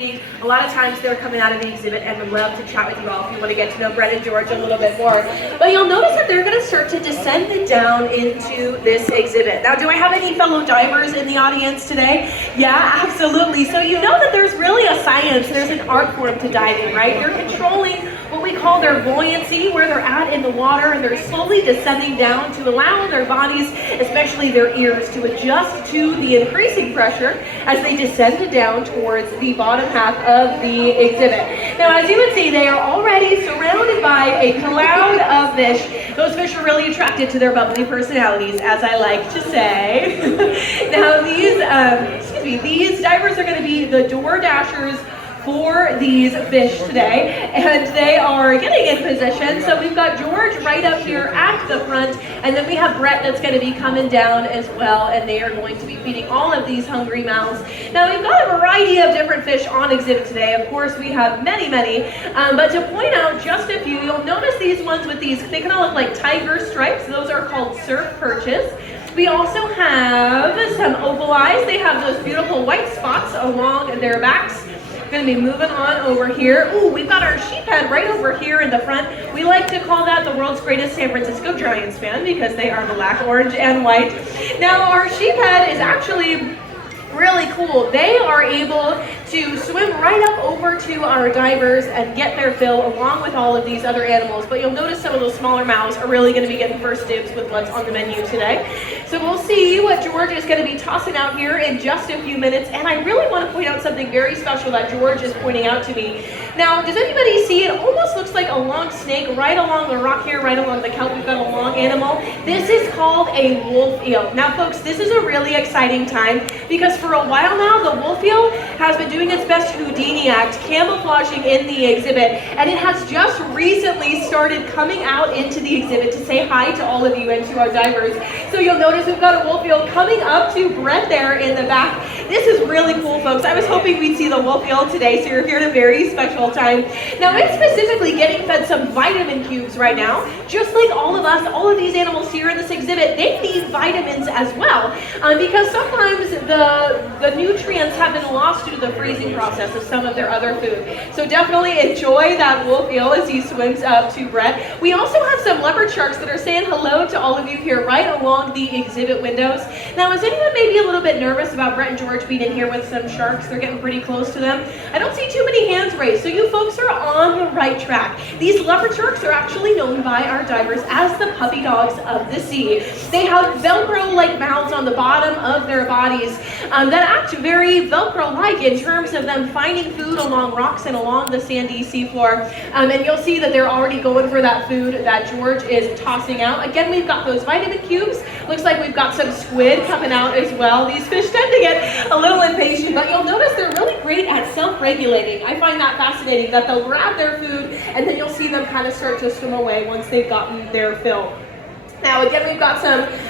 A lot of times they're coming out of the exhibit and would love to chat with you all if you want to get to know Brett and George a little bit more. But you'll notice that they're going to start to descend down into this exhibit. Now, do I have any fellow divers in the audience today? Yeah, absolutely. So you know that there's really a science, there's an art form to diving, right? You're controlling what we call their buoyancy, where they're at in the water, and they're slowly descending down to allow their bodies, especially their ears, to adjust to the increasing pressure as they descend down towards the bottom half of the exhibit. Now, as you can see, they are already surrounded by a cloud of fish. Those fish are really attracted to their bubbly personalities, as I like to say. Now, these divers are going to be the door dashers for these fish today, and they are getting in position. So we've got George right up here at the front, and then we have Brett that's going to be coming down as well, and they are going to be feeding all of these hungry mouths. Now, we've got a variety of different fish on exhibit today. Of course, we have many, but to point out just a few, you'll notice these ones with these, they kind of look like tiger stripes. Those are called surf perches. We also have some oval eyes. They have those beautiful white spots along their backs. Going to be moving on over here. Ooh, we've got our sheephead right over here in the front. We like to call that the world's greatest San Francisco Giants fan because they are black, orange, and white. Now, our sheephead is actually really cool. They are able to swim right up over to our divers and get their fill along with all of these other animals. But you'll notice some of those smaller mouths are really going to be getting first dibs with what's on the menu today. So we'll see what George is going to be tossing out here in just a few minutes. And I really want to point out something very special that George is pointing out to me. Now, does anybody see it? Almost looks like a long snake right along the rock here, right along the kelp. We've got a long animal. This is called a wolf eel. Now, folks, this is a really exciting time because for a while now, the wolf eel has been doing its best Houdini act, camouflaging in the exhibit, and it has just recently started coming out into the exhibit to say hi to all of you and to our divers. So you'll notice we've got a wolf eel coming up to Brett there in the back. This is really cool, folks. I was hoping we'd see the wolf eel today, so you're here at a very special time. Now, it's specifically getting fed some vitamin cubes right now. Just like all of us, all of these animals here in this exhibit, they need vitamins as well, because sometimes the nutrients have been lost due to the freezing process of some of their other food. So definitely enjoy that wolf eel as he swims up to Brett. We also have some leopard sharks that are saying hello to all of you here right along the exhibit windows. Now, is anyone maybe a little bit nervous about Brett and George being in here with some sharks? They're getting pretty close to them. I don't see too many hands raised, so you folks are on the right track. These leopard sharks are actually known by our divers as the puppy dogs of the sea. They have Velcro-like mouths on the bottom of their bodies that act very Velcro-like in terms of them finding food along rocks and along the sandy seafloor. And you'll see that they're already going for that food that George is tossing out. Again, we've got those vitamin cubes. Looks like we've got some squid coming out as well. These fish tend to get a little impatient, but you'll notice they're really great at self-regulating. I find that fascinating that they'll grab their food and then you'll see them kind of start to swim away once they've gotten their fill. Now, again, we've got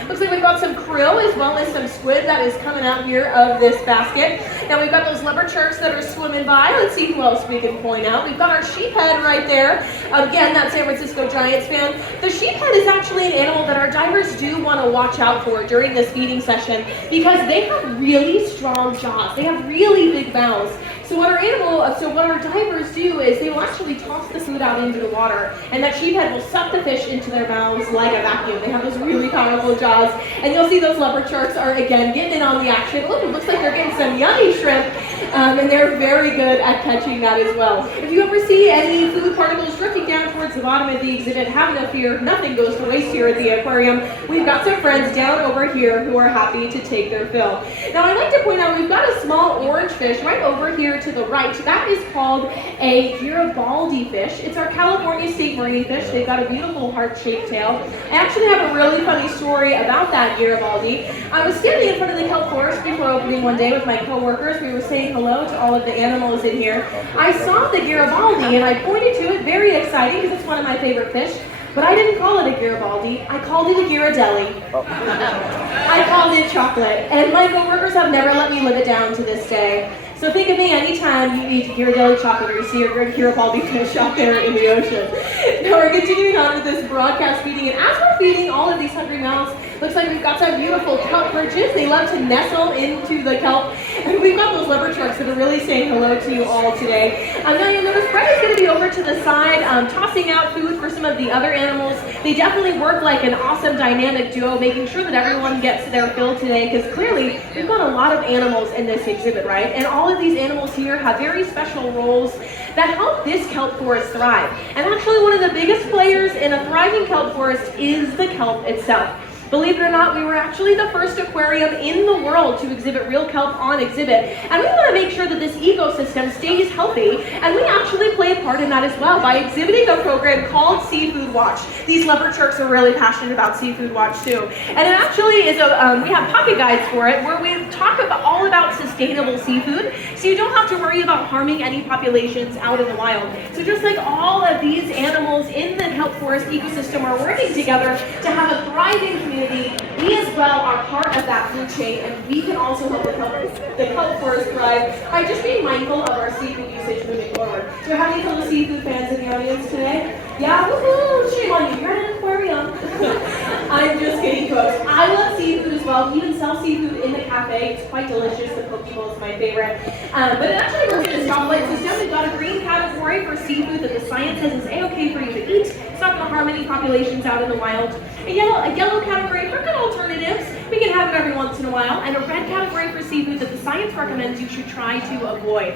looks like we've got some krill as well as some squid that is coming out here of this basket. Now, we've got those leopard sharks that are swimming by. Let's see who else we can point out. We've got our sheephead right there. Again, that San Francisco Giants fan. The sheephead is actually an animal that our divers do want to watch out for during this feeding session because they have really strong jaws. They have really big mouths. So what our divers do is they will actually toss the food out into the water, and that sheephead will suck the fish into their mouths like a vacuum. They have those really powerful jaws, and you'll see those leopard sharks are again getting in on the action. Look, it looks like they're getting some yummy shrimp, and they're very good at catching that as well. If you ever see any food particles drifting down towards the bottom of the exhibit, have no fear. Nothing goes to waste here at the aquarium. We've got some friends down over here who are happy to take their fill. Now, I'd like to point out we've got a small orange fish right over here to the right. That is called a Garibaldi fish. It's our California state marine fish. They've got a beautiful heart-shaped tail. I actually have a really funny story about that Garibaldi. I was standing in front of the kelp forest before opening one day with my co-workers. We were saying hello to all of the animals in here. I saw the Garibaldi and I pointed to it, very exciting because it's one of my favorite fish. But I didn't call it a Garibaldi, I called it a Ghirardelli. Oh. I called it chocolate, and my coworkers have never let me live it down to this day. So think of me anytime you eat Ghirardelli chocolate or you see a Garibaldi fish out there in the ocean. Now we're continuing on with this broadcast feeding, and as we're feeding all of these hungry mouths, Looks like we've got some beautiful kelp perches. They love to nestle into the kelp. And we've got those leopard sharks that are really saying hello to you all today. Now you'll notice Brett is going to be over to the side, tossing out food for some of the other animals. They definitely work like an awesome dynamic duo, making sure that everyone gets their fill today, because clearly we've got a lot of animals in this exhibit, right? And all of these animals here have very special roles that help this kelp forest thrive. And actually one of the biggest players in a thriving kelp forest is the kelp itself. Believe it or not, we were actually the first aquarium in the world to exhibit real kelp on exhibit. And we want to make sure that this ecosystem stays healthy. And we actually play a part in that as well by exhibiting a program called Seafood Watch. These leopard sharks are really passionate about Seafood Watch too. And it actually is we have pocket guides for it where we talk all about sustainable seafood. So you don't have to worry about harming any populations out in the wild. So just like all of these animals in the kelp forest ecosystem are working together to have a thriving community, we as well are part of that food chain, and we can also help the kelp forest thrive by just being mindful of our seafood usage moving forward. Do we have any fellow seafood fans in the audience today? Yeah, woohoo! Shame on you, you're at an aquarium. I'm just kidding, folks. I love seafood as well. We even sell seafood in the cafe. It's quite delicious. The poke bowl is my favorite. But it actually works in a stoplight system. We've got a green category for seafood that the science says is A-okay for you to eat. It's not going to harm any populations out in the wild. A yellow category for good alternatives. We can have it every once in a while. And a red category for seafood that the science recommends you should try to avoid.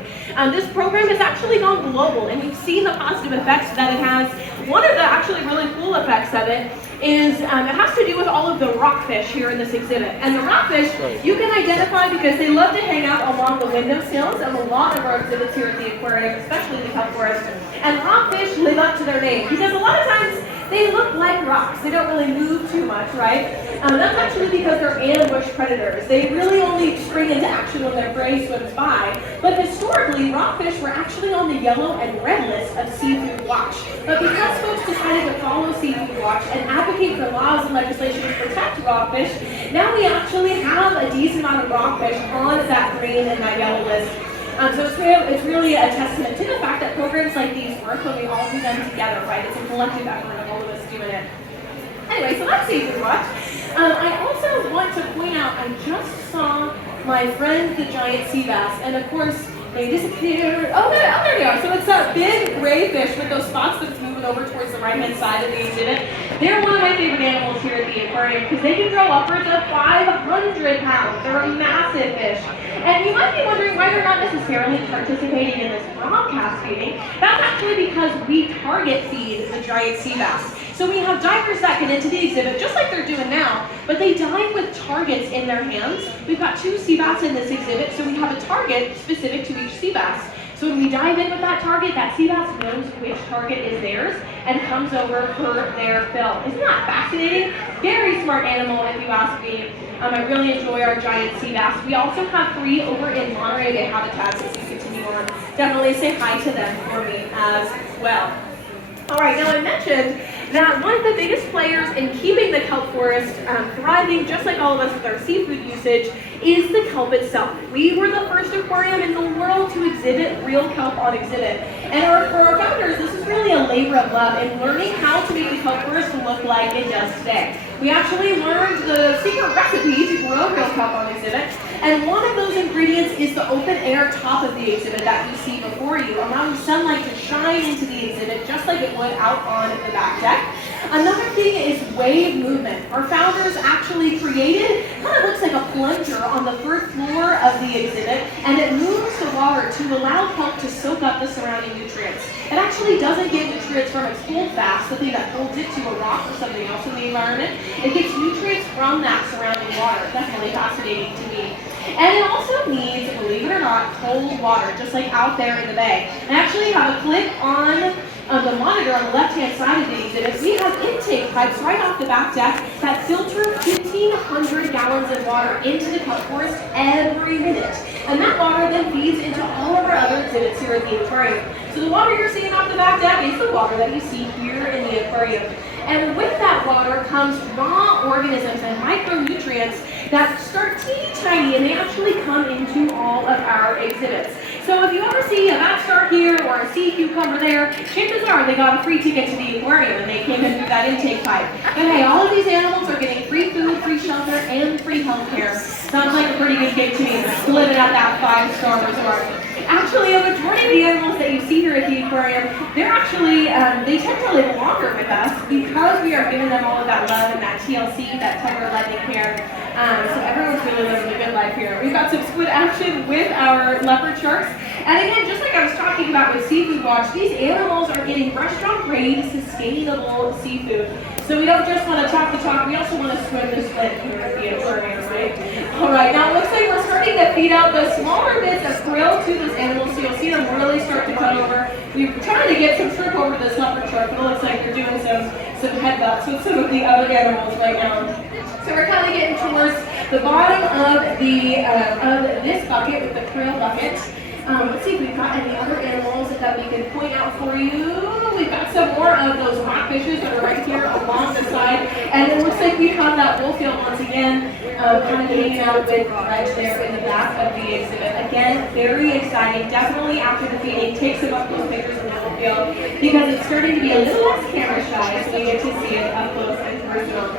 This program has actually gone global, and we've seen the positive effects that it has. One of the actually really cool effects of it is it has to do with all of the rockfish here in this exhibit. And the rockfish you can identify because they love to hang out along the windowsills of a lot of our exhibits here at the aquarium, especially the kelp forest. And rockfish live up to their name because a lot of times they look like rocks. They don't really move too much, right? That's actually because they're ambush predators. They really only spring into action when their prey swims by. But historically, rockfish were actually on the yellow and red list of Seafood Watch. But because folks decided to follow Seafood Watch and advocate for laws and legislation to protect rockfish, now we actually have a decent amount of rockfish on that green and that yellow list. So it's really a testament to the fact that programs like these work when we all do them together, right? It's a collective effort of all of us doing it. Anyway, so that's Seafood Watch. I also want to point out, I just saw my friend the giant sea bass, and of course, they disappeared. Oh, there they are. So it's a big gray fish with those spots that's moving over towards the right-hand side of the exhibit. They're one of my favorite animals here at the aquarium because they can grow upwards of 500 pounds. They're a massive fish. And you might be wondering why they're not necessarily participating in this broadcast feeding. That's actually because we target feed the giant sea bass. So we have divers that get into the exhibit, just like they're doing now, but they dive with targets in their hands. We've got 2 sea bass in this exhibit, so we have a target specific to each sea bass. So when we dive in with that target, that sea bass knows which target is theirs and comes over for their fill. Isn't that fascinating? Very smart animal, if you ask me. I really enjoy our giant sea bass. We also have 3 over in Monterey Bay habitats as we continue on. Definitely say hi to them for me as well. All right, now I mentioned that one of the biggest players in keeping the kelp forest thriving, just like all of us with our seafood usage, is the kelp itself. We were the first aquarium in the world to exhibit real kelp on exhibit. And for our founders, this is really a labor of love in learning how to make the kelp forest look like it does today. We actually learned the secret recipe to grow real kelp on exhibit. And one of those ingredients is the open air top of the exhibit that you see before you, allowing sunlight to shine into the exhibit just like it would out on the back deck. Another thing is wave movement. Our founders actually created, kind of looks like a plunger on the first floor of the exhibit, and it moves the water to allow kelp to soak up the surrounding nutrients. It actually doesn't get nutrients from its holdfast, the thing that holds it to a rock or something else in the environment. It gets nutrients from that surrounding water. Definitely fascinating to me. And it also needs, believe it or not, cold water, just like out there in the bay. I actually have a clip on the monitor on the left-hand side of the exhibit. We have intake pipes right off the back deck that filter 1,500 gallons of water into the kelp forest every minute. And that water then feeds into all of our other exhibits here at the aquarium. So the water you're seeing off the back deck is the water that you see here in the aquarium. And with that water comes raw organisms and micronutrients that start teeny tiny, and they actually come into all of our exhibits. So if you ever see a bass shark here or a sea cucumber there, chances are they got a free ticket to the aquarium and they came in through that intake pipe. But hey, all of these animals are getting free food, free shelter, and free health care. Sounds like a pretty good gig to me, living at that 5-star resort. Actually, a majority of the animals that you see here at the aquarium, they're actually, they tend to live longer with us because we are giving them all of that love and that TLC, that tender loving care. So everyone's really living a good life here. We've got some squid action with our leopard sharks. And again, just like I was talking about with Seafood Watch, these animals are getting restaurant-grade, sustainable seafood. So we don't just want to talk the talk, we also want to swim the swim here at the aquarium, right? All right, now it looks like we're starting to feed out the smaller bits of krill to those animals, so you'll see them really start to cut over. We're trying to get some shrimp over this leopard shark, but it looks like they're doing some headbutts with some of the other animals right now. So we're kind of getting towards the bottom of this bucket with the krill bucket. Let's see if we've got any other animals that we can point out for you. We've got some more of those rockfishes that are right here along the side. And it looks like we have that bullfield once again, kind of hanging out with Reg there in the back of the exhibit. Again, very exciting. Definitely after the feeding, take some up close pictures of the bullfield because it's starting to be a little less camera shy, so we get to see it up close and personal.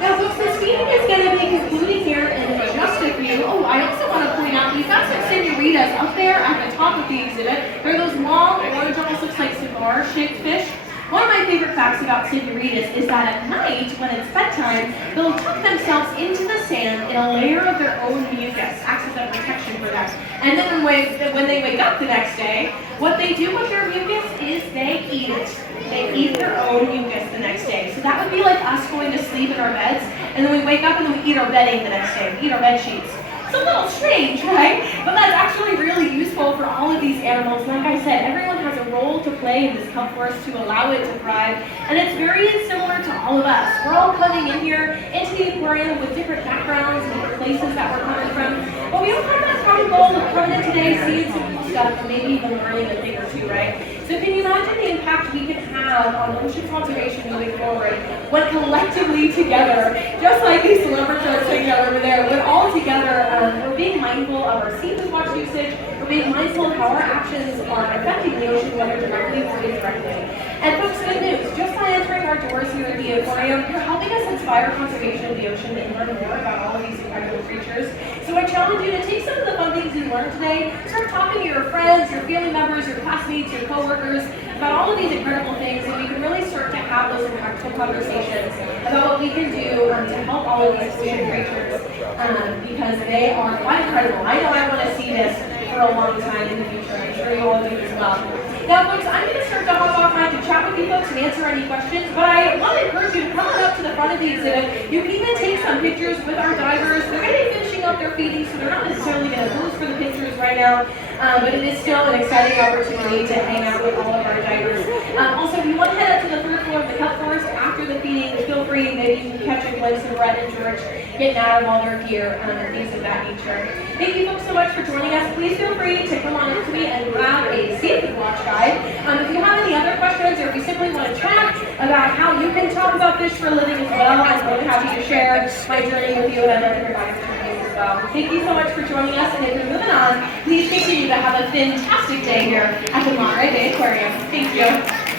Now, folks, this feeding is going to be concluding here in just a few. Oh, I also want to point out, we've got some senoritas up there at the top of the exhibit. They're those long, orange, almost looks like cigar-shaped fish. One of my favorite facts about senoritas is that at night, when it's bedtime, they'll tuck themselves into the sand in a layer of their own mucus, acts as a protection for them. And then when they wake up the next day, what they do with their mucus is they eat it. They eat their own mucus the next day. So that would be like us going to sleep in our beds, and then we wake up and then we eat our bedding the next day. We eat our bed sheets. It's a little strange, right? But that's actually really useful for all of these animals. Like I said, everyone has a role to play in this kelp forest to allow it to thrive, and it's very similar to all of us. We're all coming in here into the aquarium with different backgrounds and different places that we're coming from, but we all have that common goal of coming in today, seeing some cool stuff, and maybe even learning a thing or two, right? So can you imagine the impact we can have on ocean conservation moving forward when collectively together, just like these leopard sharks hanging out over there, when all together we're being mindful of our Seafood Watch usage, we're being mindful of how our actions are affecting the ocean, whether directly or indirectly. And folks, good news, just by entering our doors here at the aquarium, you're helping us inspire conservation of the ocean and learn more about all of these incredible creatures. So I challenge you to take some of the fun things you learned today, start talking to your friends, your family members, your classmates, your coworkers, about all of these incredible things, and we can really start to have those impactful conversations about what we can do to help all of these ocean creatures because they are quite incredible. I know I want to see this for a long time in the future. I'm sure you all do as well. Now, folks, I'm going to start to hop off trying to chat with you folks and answer any questions, but I want to encourage you to come on up to the front of the exhibit. You can even take some pictures with our divers. They're going to be finishing up their feeding, so they're not necessarily going to pose for the pictures right now, but it is still an exciting opportunity to hang out with all of our divers. Also, if you want to head up to the third floor of the kelp forest after the feeding, feel free. Maybe you can catch a glimpse of Brett and George getting out of all their gear and things of that nature. Thank you folks so much for joining us. Please feel free to come on up to me and grab a Seafood Watch guide. If you have any other questions or if you simply want to chat about how you can talk about fish for a living as well, I'm more than happy to share my journey with you and other divers journeys as well. Thank you so much for joining us, and if you're moving on, please continue to have a fantastic day here at the Monterey Bay Aquarium. Thank you.